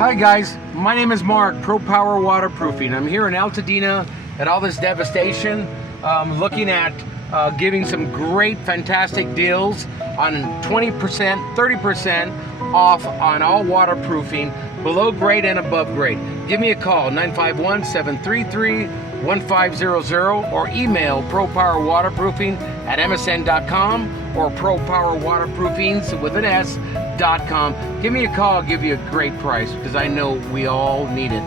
Hi guys, my name is Mark, Pro Power Waterproofing. I'm here in Altadena at all this devastation, looking at giving some great, fantastic deals on 20%, 30% off on all waterproofing, below grade and above grade. Give me a call, 951-733-1500, or email propowerwaterproofing@msn.com or propowerwaterproofings with an S.com. Give me a call, I'll give you a great price because I know we all need it.